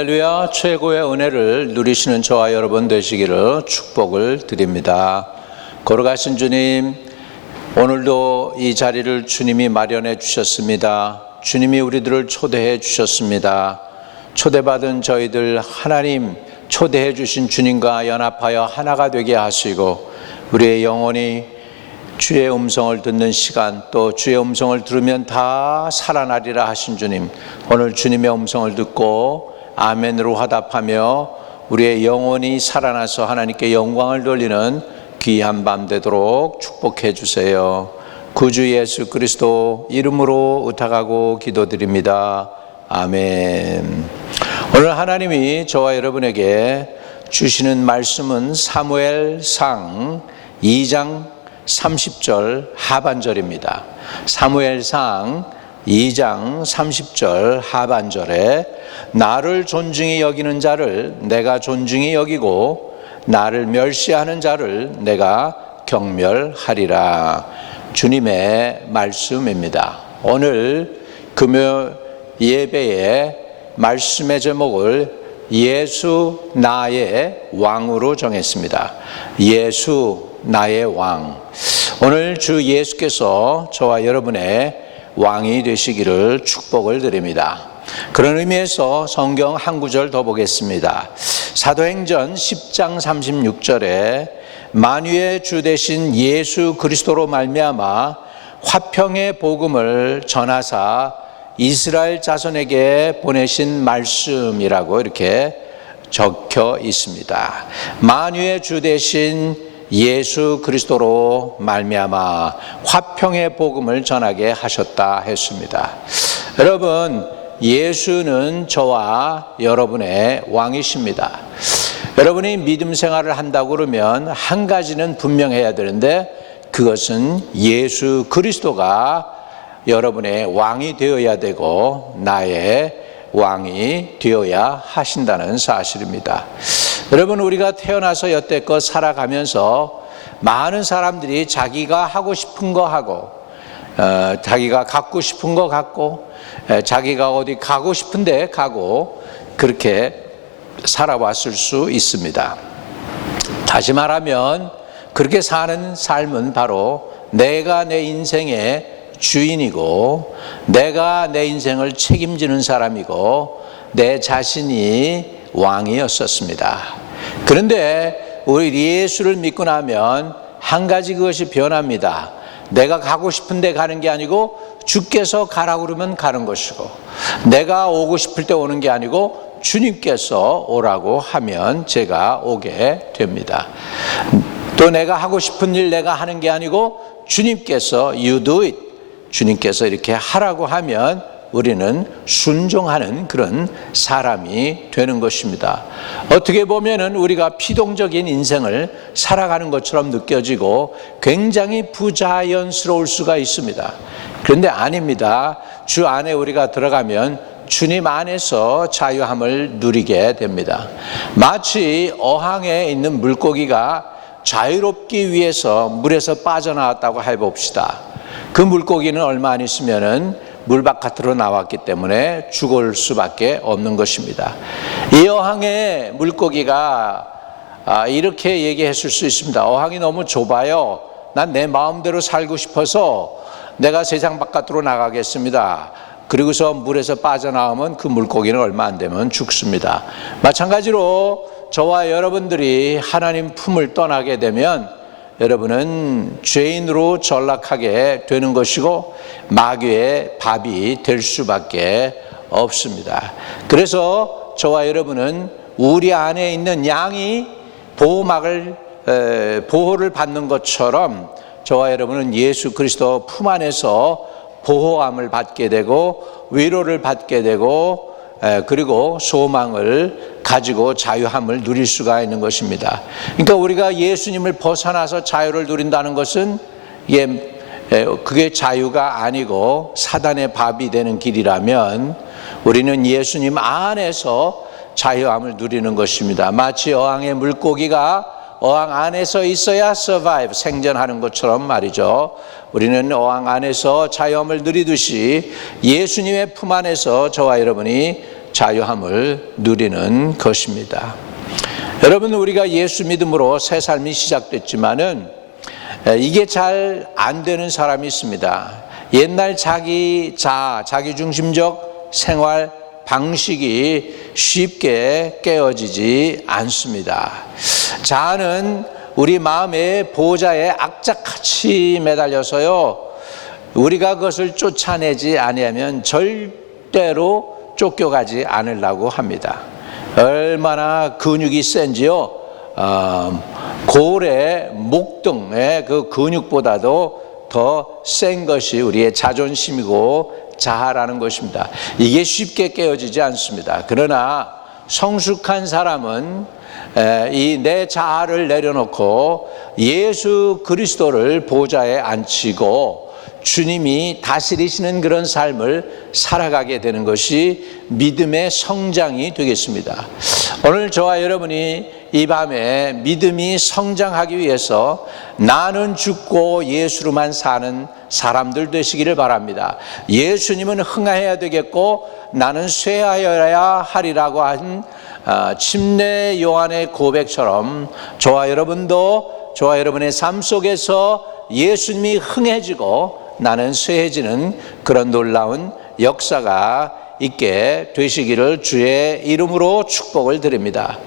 할렐루야, 최고의 은혜를 누리시는 저와 여러분 되시기를 축복을 드립니다. 걸어가신 주님, 오늘도 이 자리를 주님이 마련해 주셨습니다. 주님이 우리들을 초대해 주셨습니다. 초대받은 저희들 하나님 초대해 주신 주님과 연합하여 하나가 되게 하시고 우리의 영혼이 주의 음성을 듣는 시간, 또 주의 음성을 들으면 다 살아나리라 하신 주님, 오늘 주님의 음성을 듣고 아멘으로 화답하며 우리의 영혼이 살아나서 하나님께 영광을 돌리는 귀한 밤 되도록 축복해 주세요. 구주 예수 그리스도 이름으로 의탁하고 기도드립니다. 아멘. 오늘 하나님이 저와 여러분에게 주시는 말씀은 사무엘상 2장 30절 하반절입니다. 사무엘상 2장 30절 하반절에 나를 존중히 여기는 자를 내가 존중히 여기고 나를 멸시하는 자를 내가 경멸하리라. 주님의 말씀입니다. 오늘 금요 예배의 말씀의 제목을 예수 나의 왕으로 정했습니다. 예수 나의 왕. 오늘 주 예수께서 저와 여러분의 왕이 되시기를 축복을 드립니다. 그런 의미에서 성경 한 구절 더 보겠습니다. 사도행전 10장 36절에 만유의 주 되신 예수 그리스도로 말미암아 화평의 복음을 전하사 이스라엘 자손에게 보내신 말씀이라고 이렇게 적혀 있습니다. 만유의 주 되신 예수 그리스도로 말미암아 화평의 복음을 전하게 하셨다 했습니다. 여러분, 예수는 저와 여러분의 왕이십니다. 여러분이 믿음 생활을 한다고 그러면 한 가지는 분명해야 되는데, 그것은 예수 그리스도가 여러분의 왕이 되어야 되고 나의 왕이 되어야 하신다는 사실입니다. 여러분, 우리가 태어나서 여태껏 살아가면서 많은 사람들이 자기가 하고 싶은 거 하고, 자기가 갖고 싶은 거 갖고, 자기가 어디 가고 싶은데 가고, 그렇게 살아왔을 수 있습니다. 다시 말하면 그렇게 사는 삶은 바로 내가 내 인생의 주인이고, 내가 내 인생을 책임지는 사람이고, 내 자신이 왕이었었습니다. 그런데 우리 예수를 믿고 나면 한 가지 그것이 변합니다. 내가 가고 싶은데 가는 게 아니고 주께서 가라고 그러면 가는 것이고, 내가 오고 싶을 때 오는 게 아니고 주님께서 오라고 하면 제가 오게 됩니다. 또 내가 하고 싶은 일 내가 하는 게 아니고 주님께서 You do it, 주님께서 이렇게 하라고 하면 우리는 순종하는 그런 사람이 되는 것입니다. 어떻게 보면은 우리가 피동적인 인생을 살아가는 것처럼 느껴지고 굉장히 부자연스러울 수가 있습니다. 그런데 아닙니다. 주 안에 우리가 들어가면 주님 안에서 자유함을 누리게 됩니다. 마치 어항에 있는 물고기가 자유롭기 위해서 물에서 빠져나왔다고 해봅시다. 그 물고기는 얼마 안 있으면은 물 바깥으로 나왔기 때문에 죽을 수밖에 없는 것입니다. 이 어항의 물고기가 이렇게 얘기했을 수 있습니다. 어항이 너무 좁아요. 난 내 마음대로 살고 싶어서 내가 세상 바깥으로 나가겠습니다. 그리고서 물에서 빠져나오면 그 물고기는 얼마 안 되면 죽습니다. 마찬가지로 저와 여러분들이 하나님 품을 떠나게 되면 여러분은 죄인으로 전락하게 되는 것이고 마귀의 밥이 될 수밖에 없습니다. 그래서 저와 여러분은 우리 안에 있는 양이 보호를 받는 것처럼 저와 여러분은 예수 그리스도 품 안에서 보호함을 받게 되고 위로를 받게 되고, 그리고 소망을 가지고 자유함을 누릴 수가 있는 것입니다. 그러니까 우리가 예수님을 벗어나서 자유를 누린다는 것은 그게 자유가 아니고 사단의 밥이 되는 길이라면, 우리는 예수님 안에서 자유함을 누리는 것입니다. 마치 어항의 물고기가 어항 안에서 있어야 survive, 생존하는 것처럼 말이죠. 우리는 어항 안에서 자유함을 누리듯이 예수님의 품 안에서 저와 여러분이 자유함을 누리는 것입니다. 여러분, 우리가 예수 믿음으로 새 삶이 시작됐지만은 이게 잘 안 되는 사람이 있습니다. 옛날 자기중심적 생활 방식이 쉽게 깨어지지 않습니다. 자아는 우리 마음의 보호자의 악착같이 매달려서요, 우리가 그것을 쫓아내지 아니하면 절대로 쫓겨가지 않으려고 합니다. 얼마나 근육이 센지요, 고래, 목 등의 그 근육보다도 더 센 것이 우리의 자존심이고 자아라는 것입니다. 이게 쉽게 깨어지지 않습니다. 그러나 성숙한 사람은 이 내 자아를 내려놓고 예수 그리스도를 보좌에 앉히고 주님이 다스리시는 그런 삶을 살아가게 되는 것이 믿음의 성장이 되겠습니다. 오늘 저와 여러분이 이 밤에 믿음이 성장하기 위해서 나는 죽고 예수로만 사는 사람들 되시기를 바랍니다. 예수님은 흥하여야 되겠고 나는 쇠하여야 하리라고 한 침례 요한의 고백처럼 저와 여러분도 저와 여러분의 삶 속에서 예수님이 흥해지고 나는 쇠해지는 그런 놀라운 역사가 있게 되시기를 주의 이름으로 축복을 드립니다.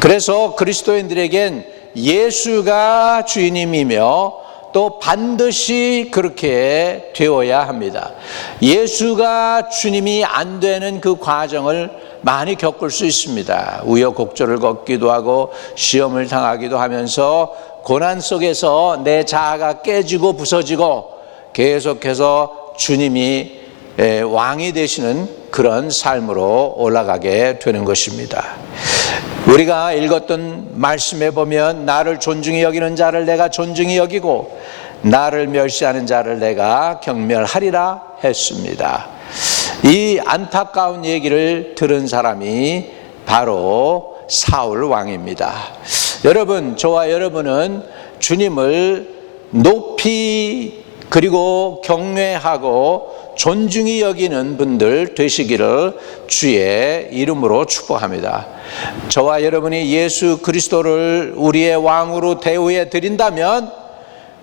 그래서 그리스도인들에겐 예수가 주인님이며 또 반드시 그렇게 되어야 합니다. 예수가 주님이 안 되는 그 과정을 많이 겪을 수 있습니다. 우여곡절을 겪기도 하고 시험을 당하기도 하면서 고난 속에서 내 자아가 깨지고 부서지고 계속해서 주님이 왕이 되시는 그런 삶으로 올라가게 되는 것입니다. 우리가 읽었던 말씀에 보면 나를 존중히 여기는 자를 내가 존중히 여기고 나를 멸시하는 자를 내가 경멸하리라 했습니다. 이 안타까운 얘기를 들은 사람이 바로 사울 왕입니다. 여러분, 저와 여러분은 주님을 높이 그리고 경외하고 존중히 여기는 분들 되시기를 주의 이름으로 축복합니다. 저와 여러분이 예수 그리스도를 우리의 왕으로 대우해 드린다면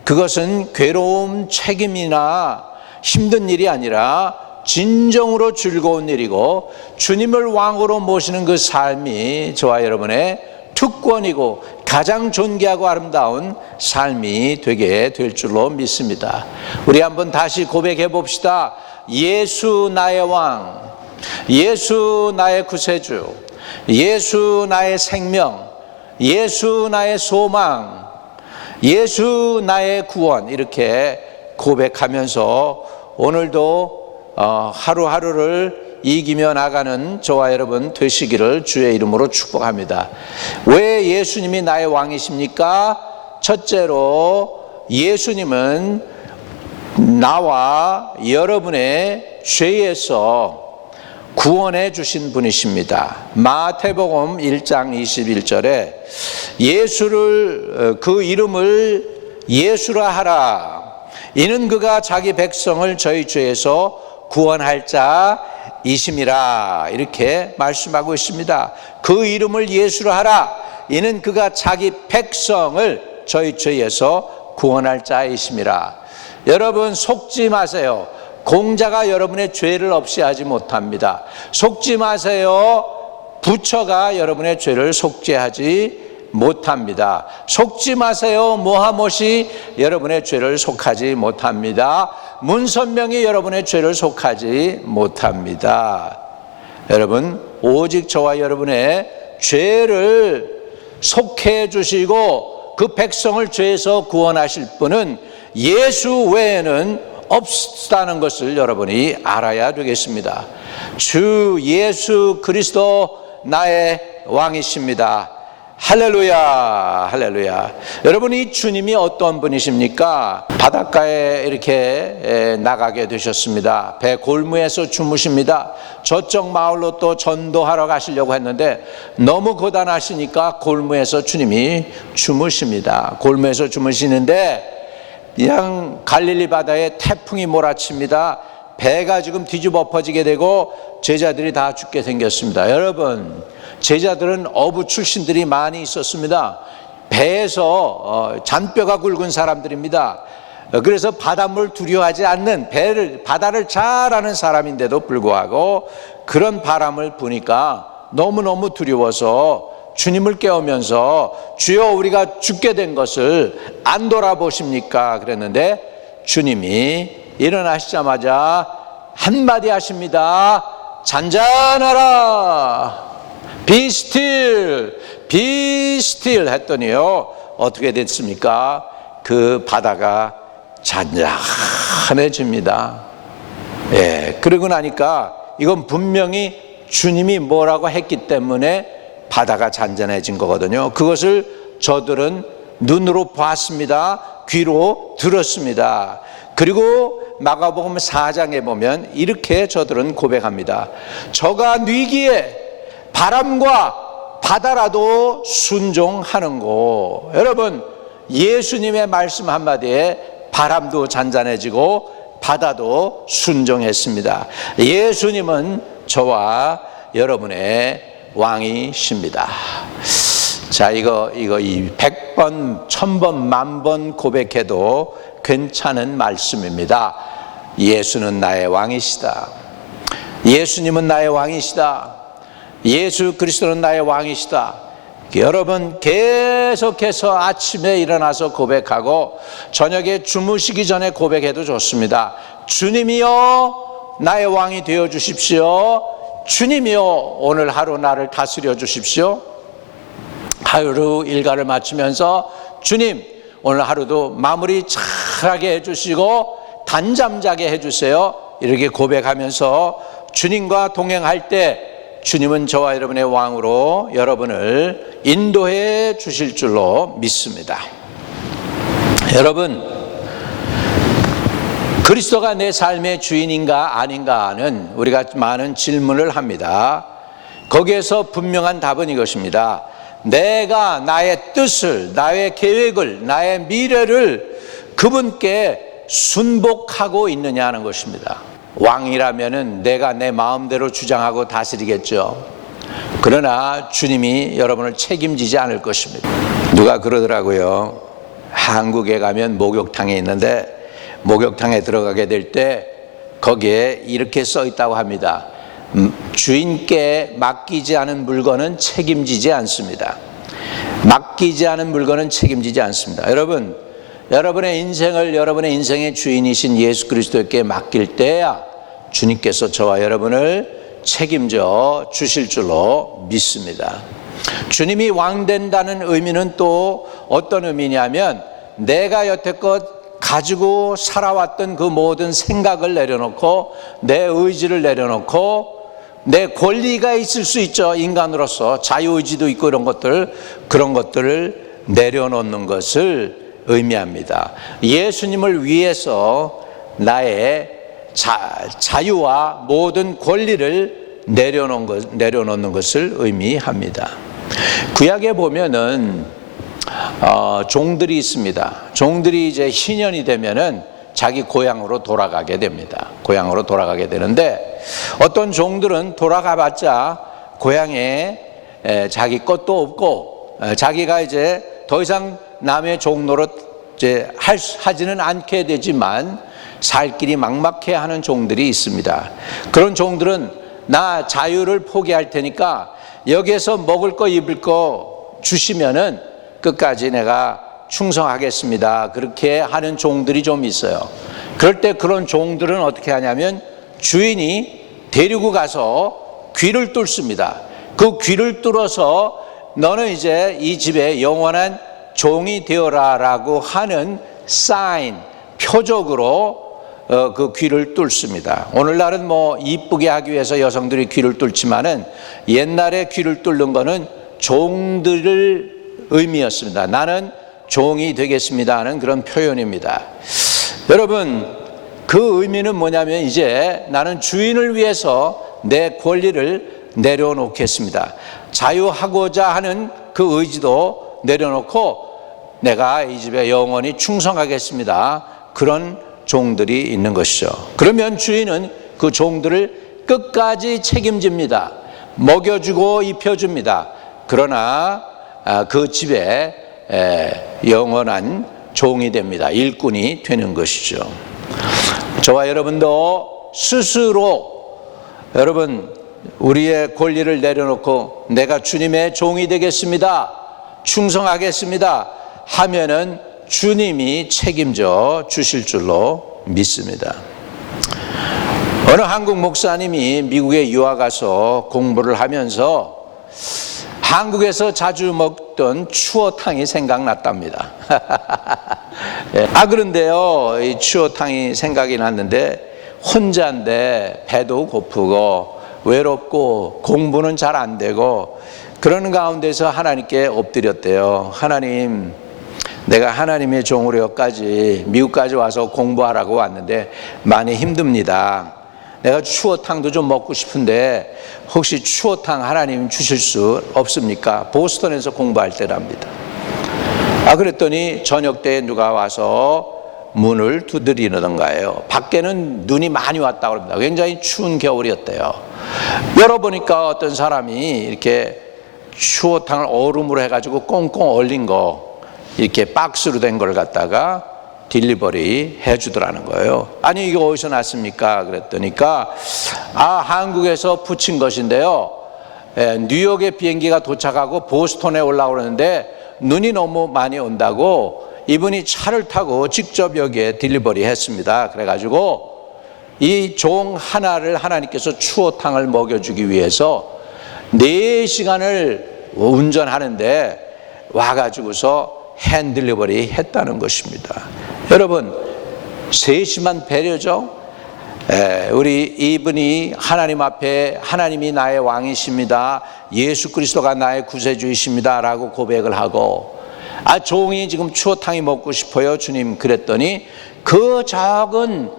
그것은 괴로움, 책임이나 힘든 일이 아니라 진정으로 즐거운 일이고 주님을 왕으로 모시는 그 삶이 저와 여러분의 특권이고 가장 존귀하고 아름다운 삶이 되게 될 줄로 믿습니다. 우리 한번 다시 고백해 봅시다. 예수 나의 왕, 예수 나의 구세주, 예수 나의 생명, 예수 나의 소망, 예수 나의 구원, 이렇게 고백하면서 오늘도 하루하루를 이기며 나가는 저와 여러분 되시기를 주의 이름으로 축복합니다. 왜 예수님이 나의 왕이십니까? 첫째로 예수님은 나와 여러분의 죄에서 구원해 주신 분이십니다. 마태복음 1장 21절에 예수를 그 이름을 예수라 하라. 이는 그가 자기 백성을 저희 죄에서 구원할 자이심이라. 이렇게 말씀하고 있습니다. 그 이름을 예수라 하라. 이는 그가 자기 백성을 저희 죄에서 구원할 자이심이라. 여러분, 속지 마세요. 공자가 여러분의 죄를 없이 하지 못합니다. 속지 마세요. 부처가 여러분의 죄를 속죄하지 못합니다. 속지 마세요. 모하못이 여러분의 죄를 속하지 못합니다. 문선명이 여러분의 죄를 속하지 못합니다. 여러분, 오직 저와 여러분의 죄를 속해 주시고 그 백성을 죄에서 구원하실 분은 예수 외에는 없다는 것을 여러분이 알아야 되겠습니다. 주 예수 그리스도 나의 왕이십니다. 할렐루야, 할렐루야. 여러분, 이 주님이 어떤 분이십니까? 바닷가에 이렇게 나가게 되셨습니다. 배 골무에서 주무십니다. 저쪽 마을로 또 전도하러 가시려고 했는데 너무 고단하시니까 골무에서 주님이 주무십니다. 골무에서 주무시는데 그냥 갈릴리 바다에 태풍이 몰아칩니다. 배가 지금 뒤집어 엎어지게 되고 제자들이 다 죽게 생겼습니다. 여러분, 제자들은 어부 출신들이 많이 있었습니다. 배에서 잔뼈가 굵은 사람들입니다. 그래서 바닷물 두려워하지 않는 바다를 잘 아는 사람인데도 불구하고 그런 바람을 부니까 너무너무 두려워서 주님을 깨우면서 주여 우리가 죽게 된 것을 안 돌아보십니까? 그랬는데 주님이 일어나시자마자 한마디 하십니다. 잔잔하라. Be still, be still 했더니요 어떻게 됐습니까? 그 바다가 잔잔해집니다. 예, 그러고 나니까 이건 분명히 주님이 뭐라고 했기 때문에 바다가 잔잔해진 거거든요. 그것을 저들은 눈으로 봤습니다. 귀로 들었습니다. 그리고 마가복음 4장에 보면 이렇게 저들은 고백합니다. 저가 뉘기에 바람과 바다라도 순종하는고. 여러분, 예수님의 말씀 한마디에 바람도 잔잔해지고 바다도 순종했습니다. 예수님은 저와 여러분의 왕이십니다. 자, 이거 100번, 1000번, 만번 고백해도 괜찮은 말씀입니다. 예수는 나의 왕이시다. 예수님은 나의 왕이시다. 예수 그리스도는 나의 왕이시다. 여러분 계속해서 아침에 일어나서 고백하고 저녁에 주무시기 전에 고백해도 좋습니다. 주님이여 나의 왕이 되어 주십시오. 주님이여 오늘 하루 나를 다스려 주십시오. 하루 일과를 마치면서 주님 오늘 하루도 마무리 잘하게 해주시고 단잠 자게 해주세요. 이렇게 고백하면서 주님과 동행할 때 주님은 저와 여러분의 왕으로 여러분을 인도해 주실 줄로 믿습니다. 여러분, 그리스도가 내 삶의 주인인가 아닌가는 우리가 많은 질문을 합니다. 거기에서 분명한 답은 이것입니다. 내가 나의 뜻을, 나의 계획을, 나의 미래를 그분께 순복하고 있느냐 는 것입니다. 왕이라면은 내가 내 마음대로 주장하고 다스리겠죠. 그러나 주님이 여러분을 책임지지 않을 것입니다. 누가 그러더라고요. 한국에 가면 목욕탕에 있는데 목욕탕에 들어가게 될 때 거기에 이렇게 써 있다고 합니다. 주인께 맡기지 않은 물건은 책임지지 않습니다. 맡기지 않은 물건은 책임지지 않습니다. 여러분, 여러분의 인생을 여러분의 인생의 주인이신 예수 그리스도께 맡길 때야 주님께서 저와 여러분을 책임져 주실 줄로 믿습니다. 주님이 왕 된다는 의미는 또 어떤 의미냐면 내가 여태껏 가지고 살아왔던 그 모든 생각을 내려놓고 내 의지를 내려놓고 내 권리가 있을 수 있죠. 인간으로서 자유의지도 있고 그런 것들을 내려놓는 것을 의미합니다. 예수님을 위해서 나의 자유와 모든 권리를 내려놓는 것을 의미합니다. 구약에 보면은 종들이 있습니다. 종들이 이제 희년이 되면은 자기 고향으로 돌아가게 됩니다. 고향으로 돌아가게 되는데 어떤 종들은 돌아가봤자 고향에 자기 것도 없고 자기가 이제 더 이상 남의 종노릇 이제 하지는 않게 되지만 살 길이 막막해 하는 종들이 있습니다. 그런 종들은 나 자유를 포기할 테니까 여기에서 먹을 거 입을 거 주시면은 끝까지 내가 충성하겠습니다. 그렇게 하는 종들이 좀 있어요. 그럴 때 그런 종들은 어떻게 하냐면 주인이 데리고 가서 귀를 뚫습니다. 그 귀를 뚫어서 너는 이제 이 집의 영원한 종이 되어라 라고 하는 사인, 표적으로 그 귀를 뚫습니다. 오늘날은 뭐 이쁘게 하기 위해서 여성들이 귀를 뚫지만은 옛날에 귀를 뚫는 거는 종들을 의미였습니다. 나는 종이 되겠습니다 하는 그런 표현입니다. 여러분, 그 의미는 뭐냐면 이제 나는 주인을 위해서 내 권리를 내려놓겠습니다. 자유하고자 하는 그 의지도 내려놓고 내가 이 집에 영원히 충성하겠습니다. 그런 종들이 있는 것이죠. 그러면 주인은 그 종들을 끝까지 책임집니다. 먹여주고 입혀줍니다. 그러나 그 집에 영원한 종이 됩니다. 일꾼이 되는 것이죠. 저와 여러분도 스스로 여러분 우리의 권리를 내려놓고 내가 주님의 종이 되겠습니다, 충성하겠습니다 하면은 주님이 책임져 주실 줄로 믿습니다. 어느 한국 목사님이 미국에 유학 가서 공부를 하면서 한국에서 자주 먹던 추어탕이 생각났답니다. 그런데요, 이 추어탕이 생각이 났는데 혼자인데 배도 고프고 외롭고 공부는 잘 안 되고 그러는 가운데서 하나님께 엎드렸대요. 하나님, 내가 하나님의 종으로 여기까지 미국까지 와서 공부하라고 왔는데 많이 힘듭니다. 내가 추어탕도 좀 먹고 싶은데 혹시 추어탕 하나님 주실 수 없습니까? 보스턴에서 공부할 때랍니다. 그랬더니 저녁 때 누가 와서 문을 두드리는가요. 밖에는 눈이 많이 왔다고 합니다. 굉장히 추운 겨울이었대요. 열어보니까 어떤 사람이 이렇게 추어탕을 얼음으로 해가지고 꽁꽁 얼린 거 이렇게 박스로 된 걸 갖다가 딜리버리 해주더라는 거예요. 아니 이게 어디서 났습니까? 그랬더니까 한국에서 붙인 것인데요, 뉴욕에 비행기가 도착하고 보스턴에 올라오는데 눈이 너무 많이 온다고 이분이 차를 타고 직접 여기에 딜리버리 했습니다. 그래가지고 이 종 하나를 하나님께서 추어탕을 먹여주기 위해서 4시간을 운전하는데 와가지고서 핸들리버리 했다는 것입니다. 여러분, 세심한 배려죠. 우리 이분이 하나님 앞에 하나님이 나의 왕이십니다, 예수 그리스도가 나의 구세주이십니다 라고 고백을 하고 종이 지금 추어탕이 먹고 싶어요 주님 그랬더니 그 작은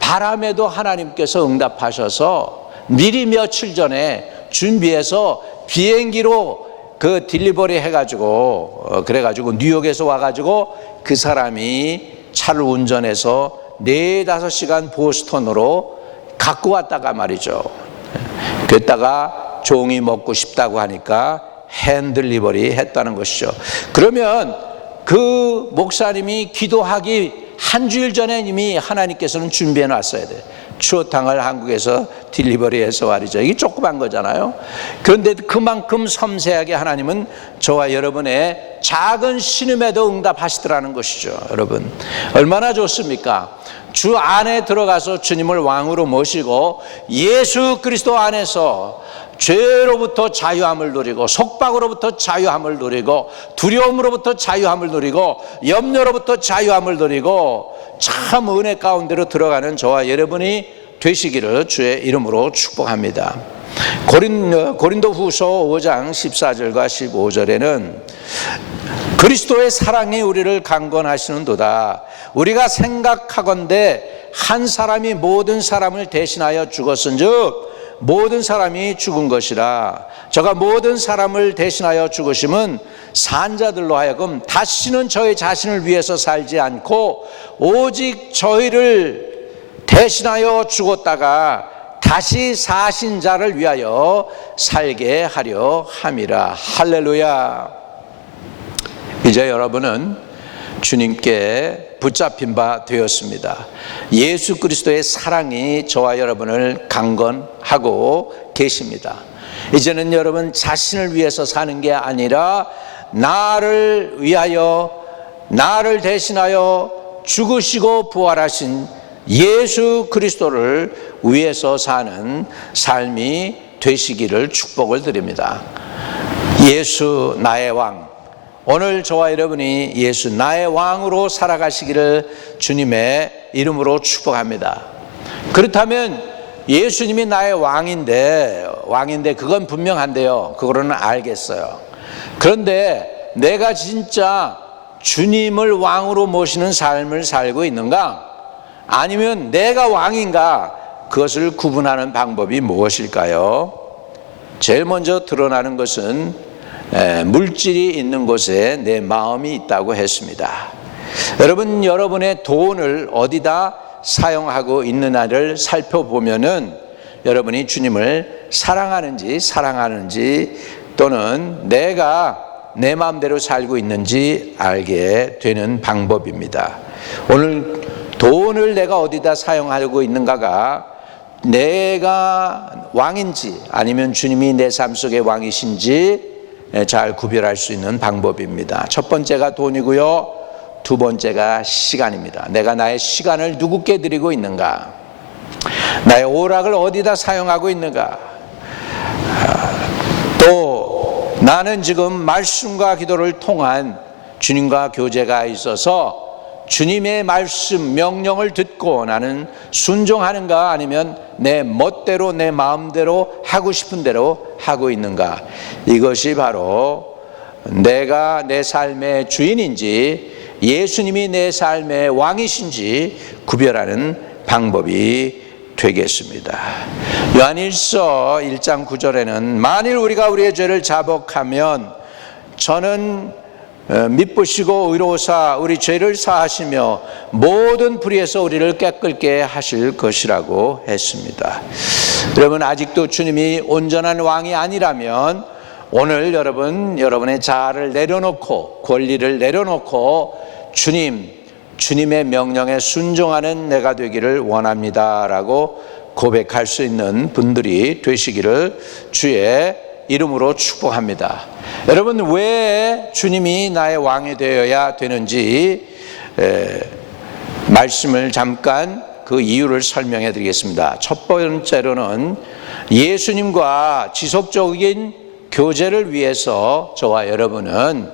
바람에도 하나님께서 응답하셔서 미리 며칠 전에 준비해서 비행기로 그 딜리버리 해가지고 그래가지고 뉴욕에서 와가지고 그 사람이 차를 운전해서 4-5시간 보스턴으로 갖고 왔다가 말이죠. 그랬다가 종이 먹고 싶다고 하니까 핸들리버리 했다는 것이죠. 그러면 그 목사님이 기도하기 한 주일 전에 이미 하나님께서는 준비해 놨어야 돼요. 추어탕을 한국에서 딜리버리해서 말이죠. 이게 조그만 거잖아요. 그런데 그만큼 섬세하게 하나님은 저와 여러분의 작은 신음에도 응답하시더라는 것이죠. 여러분, 얼마나 좋습니까? 주 안에 들어가서 주님을 왕으로 모시고 예수 그리스도 안에서 죄로부터 자유함을 누리고 속박으로부터 자유함을 누리고 두려움으로부터 자유함을 누리고 염려로부터 자유함을 누리고 참 은혜 가운데로 들어가는 저와 여러분이 되시기를 주의 이름으로 축복합니다. 고린도후서 5장 14절과 15절에는 그리스도의 사랑이 우리를 강건하시는도다. 우리가 생각하건대 한 사람이 모든 사람을 대신하여 죽었은즉 모든 사람이 죽은 것이라. 저가 모든 사람을 대신하여 죽으심은 산자들로 하여금 다시는 저희 자신을 위해서 살지 않고 오직 저희를 대신하여 죽었다가 다시 사신 자를 위하여 살게 하려 함이라. 할렐루야. 이제 여러분은 주님께 붙잡힌 바 되었습니다. 예수 그리스도의 사랑이 저와 여러분을 강건하고 계십니다. 이제는 여러분 자신을 위해서 사는 게 아니라 나를 위하여 나를 대신하여 죽으시고 부활하신 예수 그리스도를 위해서 사는 삶이 되시기를 축복을 드립니다. 예수 나의 왕, 오늘 저와 여러분이 예수 나의 왕으로 살아가시기를 주님의 이름으로 축복합니다. 그렇다면 예수님이 나의 왕인데 그건 분명한데요, 그거는 알겠어요. 그런데 내가 진짜 주님을 왕으로 모시는 삶을 살고 있는가, 아니면 내가 왕인가, 그것을 구분하는 방법이 무엇일까요? 제일 먼저 드러나는 것은 물질이 있는 곳에 내 마음이 있다고 했습니다. 여러분, 여러분의 돈을 어디다 사용하고 있느냐를 살펴보면은 여러분이 주님을 사랑하는지 또는 내가 내 마음대로 살고 있는지 알게 되는 방법입니다. 오늘 돈을 내가 어디다 사용하고 있는가가 내가 왕인지 아니면 주님이 내 삶 속의 왕이신지 잘 구별할 수 있는 방법입니다. 첫 번째가 돈이고요, 두 번째가 시간입니다. 내가 나의 시간을 누구께 드리고 있는가, 나의 오락을 어디다 사용하고 있는가, 또 나는 지금 말씀과 기도를 통한 주님과 교제가 있어서 주님의 말씀, 명령을 듣고 나는 순종하는가, 아니면 내 멋대로 내 마음대로 하고 싶은 대로 하고 있는가. 이것이 바로 내가 내 삶의 주인인지 예수님이 내 삶의 왕이신지 구별하는 방법이 되겠습니다. 요한일서 1장 9절에는 만일 우리가 우리의 죄를 자복하면 저는 미쁘시고 의로우사 우리 죄를 사하시며 모든 불의에서 우리를 깨끗게 하실 것이라고 했습니다. 여러분, 아직도 주님이 온전한 왕이 아니라면 오늘 여러분의 자아를 내려놓고 권리를 내려놓고 주님의 명령에 순종하는 내가 되기를 원합니다라고 고백할 수 있는 분들이 되시기를 주의 이름으로 축복합니다. 여러분, 왜 주님이 나의 왕이 되어야 되는지 말씀을 잠깐 그 이유를 설명해 드리겠습니다. 첫 번째로는 예수님과 지속적인 교제를 위해서 저와 여러분은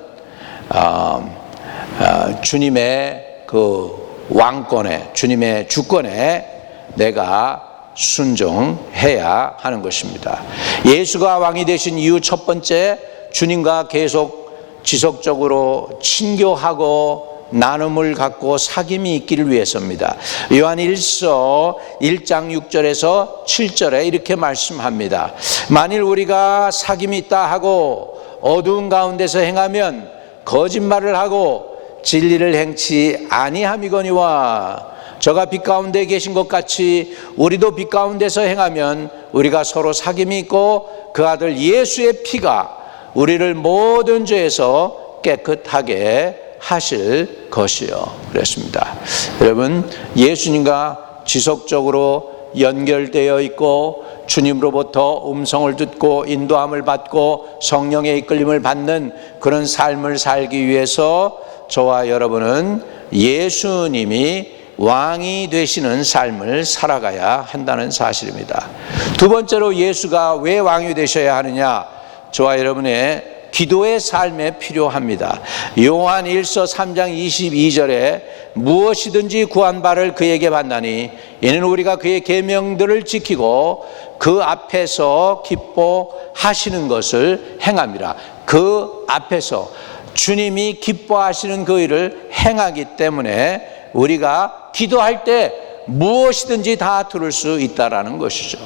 주님의 그 왕권에, 주님의 주권에 내가 순종해야 하는 것입니다. 예수가 왕이 되신 이유 첫 번째, 주님과 계속 지속적으로 친교하고 나눔을 갖고 사귐이 있기를 위해서입니다. 요한일서 1장 6절에서 7절에 이렇게 말씀합니다. 만일 우리가 사귐이 있다 하고 어두운 가운데서 행하면 거짓말을 하고 진리를 행치 아니함이거니와 저가 빛 가운데 계신 것 같이 우리도 빛 가운데서 행하면 우리가 서로 사귐이 있고 그 아들 예수의 피가 우리를 모든 죄에서 깨끗하게 하실 것이요. 그랬습니다. 여러분, 예수님과 지속적으로 연결되어 있고 주님으로부터 음성을 듣고 인도함을 받고 성령의 이끌림을 받는 그런 삶을 살기 위해서 저와 여러분은 예수님이 왕이 되시는 삶을 살아가야 한다는 사실입니다. 두 번째로 예수가 왜 왕이 되셔야 하느냐? 저와 여러분의 기도의 삶에 필요합니다. 요한일서 3장 22절에 무엇이든지 구한 바를 그에게 받나니 이는 우리가 그의 계명들을 지키고 그 앞에서 기뻐하시는 것을 행함이라. 그 앞에서 주님이 기뻐하시는 그 일을 행하기 때문에 우리가 기도할 때 무엇이든지 다 들을 수 있다라는 것이죠.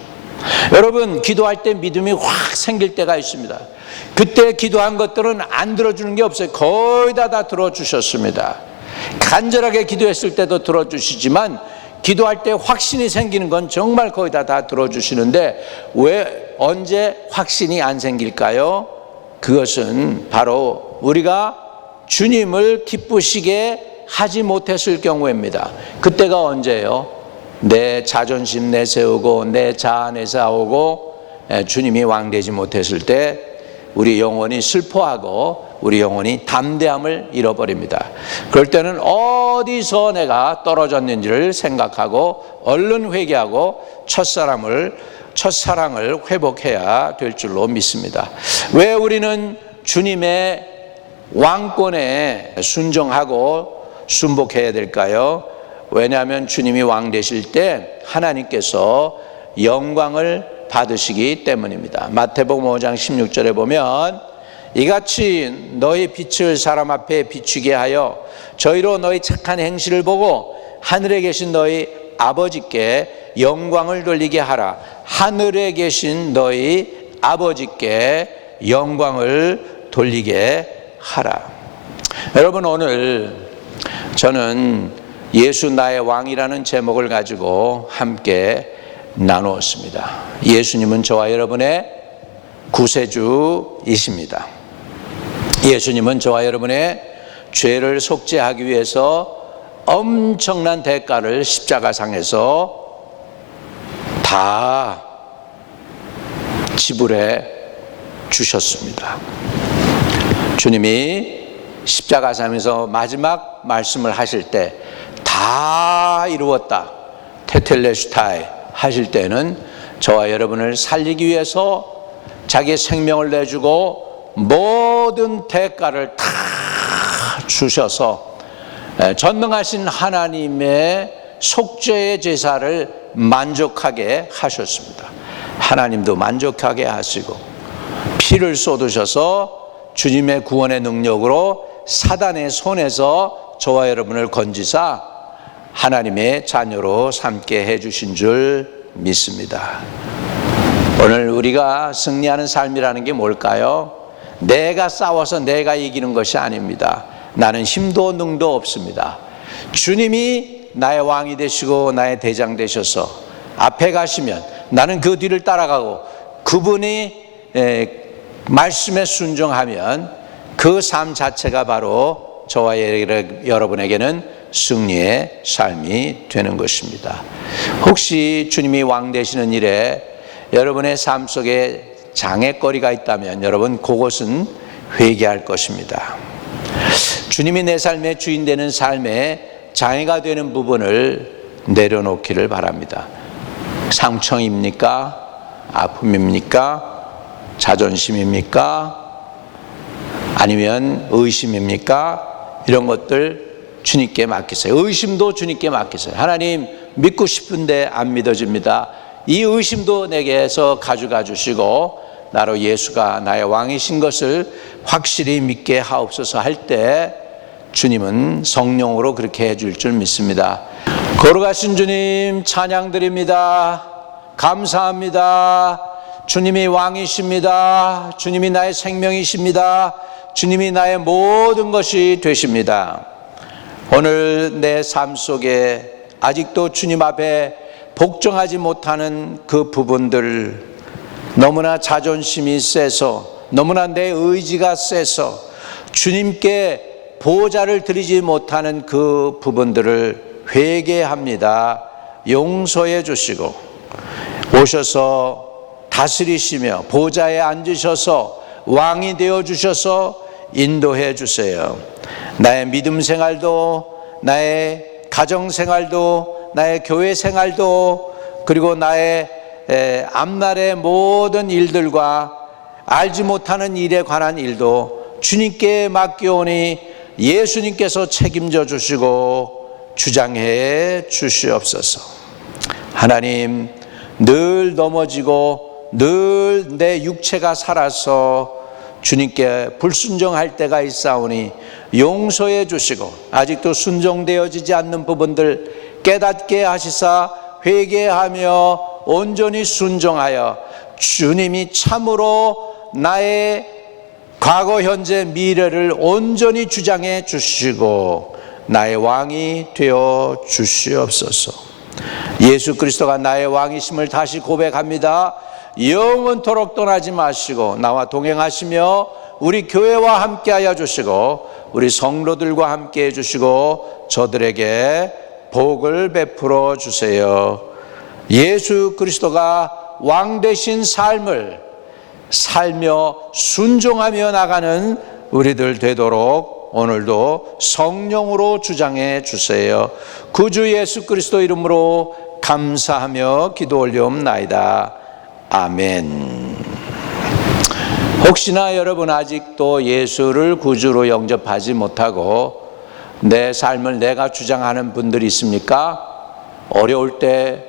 여러분, 기도할 때 믿음이 확 생길 때가 있습니다. 그때 기도한 것들은 안 들어주는 게 없어요. 거의 다 들어주셨습니다. 간절하게 기도했을 때도 들어주시지만 기도할 때 확신이 생기는 건 정말 거의 다 들어주시는데 왜 언제 확신이 안 생길까요? 그것은 바로 우리가 주님을 기쁘시게 하지 못했을 경우입니다. 그때가 언제예요? 내 자존심 내세우고 내 자아 내세우고 주님이 왕되지 못했을 때 우리 영혼이 슬퍼하고 우리 영혼이 담대함을 잃어버립니다. 그럴 때는 어디서 내가 떨어졌는지를 생각하고 얼른 회개하고 첫사랑을 회복해야 될 줄로 믿습니다. 왜 우리는 주님의 왕권에 순종하고 순복해야 될까요? 왜냐하면 주님이 왕 되실 때 하나님께서 영광을 받으시기 때문입니다. 마태복음 5장 16절에 보면 이같이 너희 빛을 사람 앞에 비추게 하여 저희로 너희 착한 행실을 보고 하늘에 계신 너희 아버지께 영광을 돌리게 하라. 하늘에 계신 너희 아버지께 영광을 돌리게 하라. 여러분, 오늘 저는 예수 나의 왕이라는 제목을 가지고 함께 나누었습니다. 예수님은 저와 여러분의 구세주이십니다. 예수님은 저와 여러분의 죄를 속죄하기 위해서 엄청난 대가를 십자가상에서 다 지불해 주셨습니다. 주님이 십자가상에서 마지막 말씀을 하실 때 다 이루었다 테텔레슈타이 하실 때는 저와 여러분을 살리기 위해서 자기의 생명을 내주고 모든 대가를 다 주셔서 전능하신 하나님의 속죄의 제사를 만족하게 하셨습니다. 하나님도 만족하게 하시고 피를 쏟으셔서 주님의 구원의 능력으로 사단의 손에서 저와 여러분을 건지사 하나님의 자녀로 삼게 해주신 줄 믿습니다. 오늘 우리가 승리하는 삶이라는 게 뭘까요? 내가 싸워서 내가 이기는 것이 아닙니다. 나는 힘도 능도 없습니다. 주님이 나의 왕이 되시고 나의 대장 되셔서 앞에 가시면 나는 그 뒤를 따라가고 그분이 말씀에 순종하면 그 삶 자체가 바로 저와 여러분에게는 승리의 삶이 되는 것입니다. 혹시 주님이 왕 되시는 일에 여러분의 삶 속에 장애거리가 있다면 여러분 그것은 회개할 것입니다. 주님이 내 삶의 주인 되는 삶에 장애가 되는 부분을 내려놓기를 바랍니다. 상처입니까? 아픔입니까? 자존심입니까? 아니면 의심입니까? 이런 것들 주님께 맡기세요. 의심도 주님께 맡기세요. 하나님 믿고 싶은데 안 믿어집니다. 이 의심도 내게서 가져가 주시고 나로 예수가 나의 왕이신 것을 확실히 믿게 하옵소서 할 때 주님은 성령으로 그렇게 해줄 줄 믿습니다. 거룩하신 주님 찬양드립니다. 감사합니다. 주님이 왕이십니다. 주님이 나의 생명이십니다. 주님이 나의 모든 것이 되십니다. 오늘 내 삶 속에 아직도 주님 앞에 복종하지 못하는 그 부분들, 너무나 자존심이 세서, 너무나 내 의지가 세서 주님께 보좌를 드리지 못하는 그 부분들을 회개합니다. 용서해 주시고 오셔서 다스리시며 보좌에 앉으셔서 왕이 되어 주셔서 인도해 주세요. 나의 믿음 생활도, 나의 가정 생활도, 나의 교회 생활도, 그리고 나의 앞날의 모든 일들과 알지 못하는 일에 관한 일도 주님께 맡겨오니 예수님께서 책임져 주시고 주장해 주시옵소서. 하나님, 늘 넘어지고 늘 내 육체가 살아서 주님께 불순종할 때가 있사오니 용서해 주시고 아직도 순종되어지지 않는 부분들 깨닫게 하시사 회개하며 온전히 순종하여 주님이 참으로 나의 과거, 현재, 미래를 온전히 주장해 주시고 나의 왕이 되어 주시옵소서. 예수 그리스도가 나의 왕이심을 다시 고백합니다. 영원토록 떠나지 마시고 나와 동행하시며 우리 교회와 함께하여 주시고 우리 성도들과 함께해 주시고 저들에게 복을 베풀어 주세요. 예수 그리스도가 왕 되신 삶을 살며 순종하며 나가는 우리들 되도록 오늘도 성령으로 주장해 주세요. 구주 예수 그리스도 이름으로 감사하며 기도 올려옵나이다. 아멘. 혹시나 여러분 아직도 예수를 구주로 영접하지 못하고 내 삶을 내가 주장하는 분들이 있습니까? 어려울 때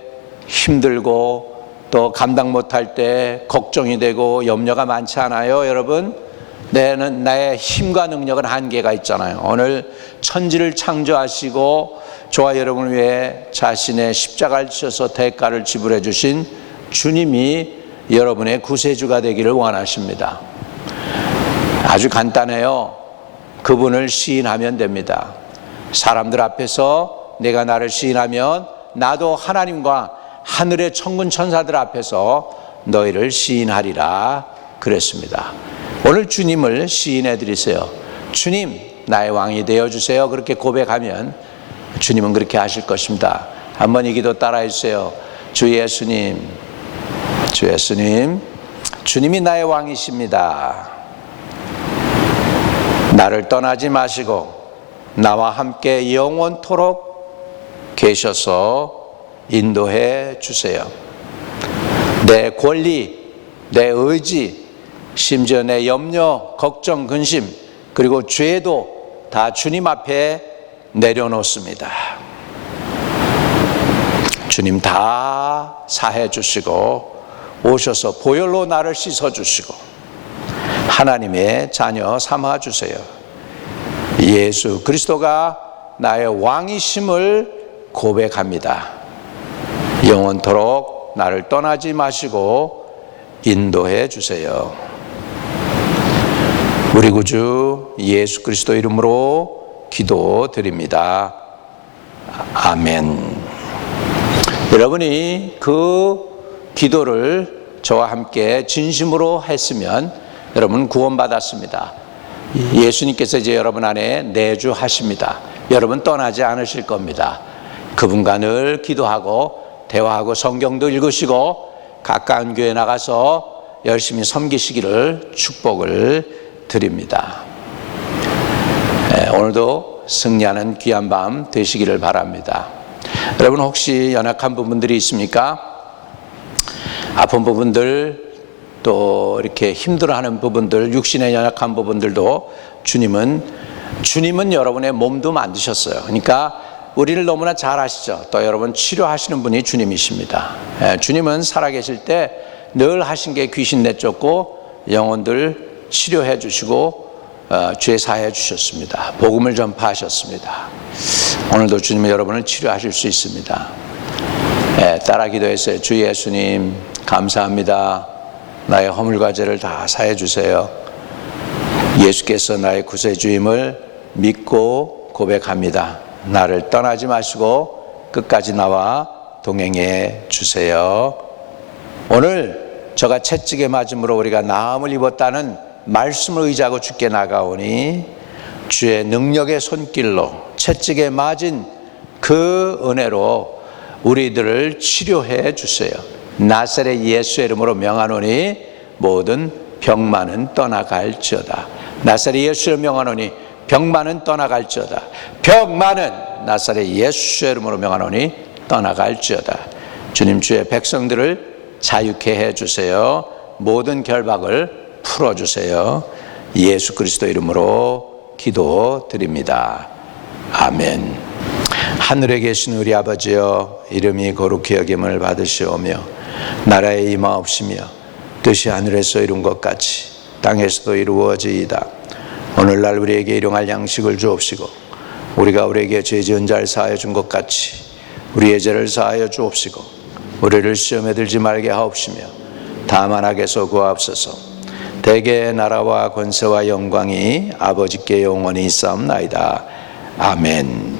힘들고 또 감당 못할 때 걱정이 되고 염려가 많지 않아요, 여러분? 나의 힘과 능력은 한계가 있잖아요. 오늘 천지를 창조하시고 저와 여러분을 위해 자신의 십자가를 지셔서 대가를 지불해 주신 주님이 여러분의 구세주가 되기를 원하십니다. 아주 간단해요. 그분을 시인하면 됩니다. 사람들 앞에서 내가 나를 시인하면 나도 하나님과 하늘의 천군 천사들 앞에서 너희를 시인하리라 그랬습니다. 오늘 주님을 시인해 드리세요. 주님, 나의 왕이 되어주세요. 그렇게 고백하면 주님은 그렇게 하실 것입니다. 한번 이 기도 따라해 주세요. 주 예수님, 주 예수님, 주님이 나의 왕이십니다. 나를 떠나지 마시고 나와 함께 영원토록 계셔서 인도해 주세요. 내 권리, 내 의지, 심지어 내 염려, 걱정, 근심, 그리고 죄도 다 주님 앞에 내려놓습니다. 주님 다 사해 주시고 오셔서 보혈로 나를 씻어 주시고 하나님의 자녀 삼아 주세요. 예수 그리스도가 나의 왕이심을 고백합니다. 영원토록 나를 떠나지 마시고 인도해 주세요. 우리 구주 예수 그리스도 이름으로 기도드립니다. 아멘. 여러분이 그 기도를 저와 함께 진심으로 했으면 여러분 구원받았습니다. 예수님께서 이제 여러분 안에 내주하십니다. 여러분 떠나지 않으실 겁니다. 그분과 늘 기도하고 대화하고 성경도 읽으시고 가까운 교회 나가서 열심히 섬기시기를 축복을 드립니다. 오늘도 승리하는 귀한 밤 되시기를 바랍니다. 여러분 혹시 연약한 부분들이 있습니까? 아픈 부분들, 또 이렇게 힘들어하는 부분들, 육신의 연약한 부분들도 주님은 여러분의 몸도 만드셨어요. 그러니까 우리를 너무나 잘 아시죠. 또 여러분 치료하시는 분이 주님이십니다. 주님은 살아계실 때 늘 하신 게 귀신 내쫓고 영혼들 치료해 주시고 죄 사해 주셨습니다. 복음을 전파하셨습니다. 오늘도 주님은 여러분을 치료하실 수 있습니다. 따라 기도했어요. 주 예수님 감사합니다. 나의 허물과 죄를 다 사해 주세요. 예수께서 나의 구세주임을 믿고 고백합니다. 나를 떠나지 마시고 끝까지 나와 동행해 주세요. 오늘 저가 채찍에 맞음으로 우리가 나음을 입었다는 말씀을 의지하고 주께 나가오니 주의 능력의 손길로 채찍에 맞은 그 은혜로 우리들을 치료해 주세요. 나사렛 예수의 이름으로 명하노니 모든 병만은 떠나갈지어다. 나사렛 예수의 명하노니 병만은 떠나갈지어다. 병만은 나사렛 예수의 이름으로 명하노니 떠나갈지어다. 주님 주의 백성들을 자유케 해주세요. 모든 결박을 풀어주세요. 예수 그리스도 이름으로 기도드립니다. 아멘. 하늘에 계신 우리 아버지여, 이름이 거룩히 여김을 받으시오며 나라에 임하옵시며 뜻이 하늘에서 이룬 것 같이 땅에서도 이루어지이다. 오늘날 우리에게 일용할 양식을 주옵시고 우리가 우리에게 죄 지은 자를 사하여 준 것 같이 우리의 죄를 사하여 주옵시고 우리를 시험에 들지 말게 하옵시며 다만 악에서 구하옵소서. 대개의 나라와 권세와 영광이 아버지께 영원히 있사옵나이다. 아멘.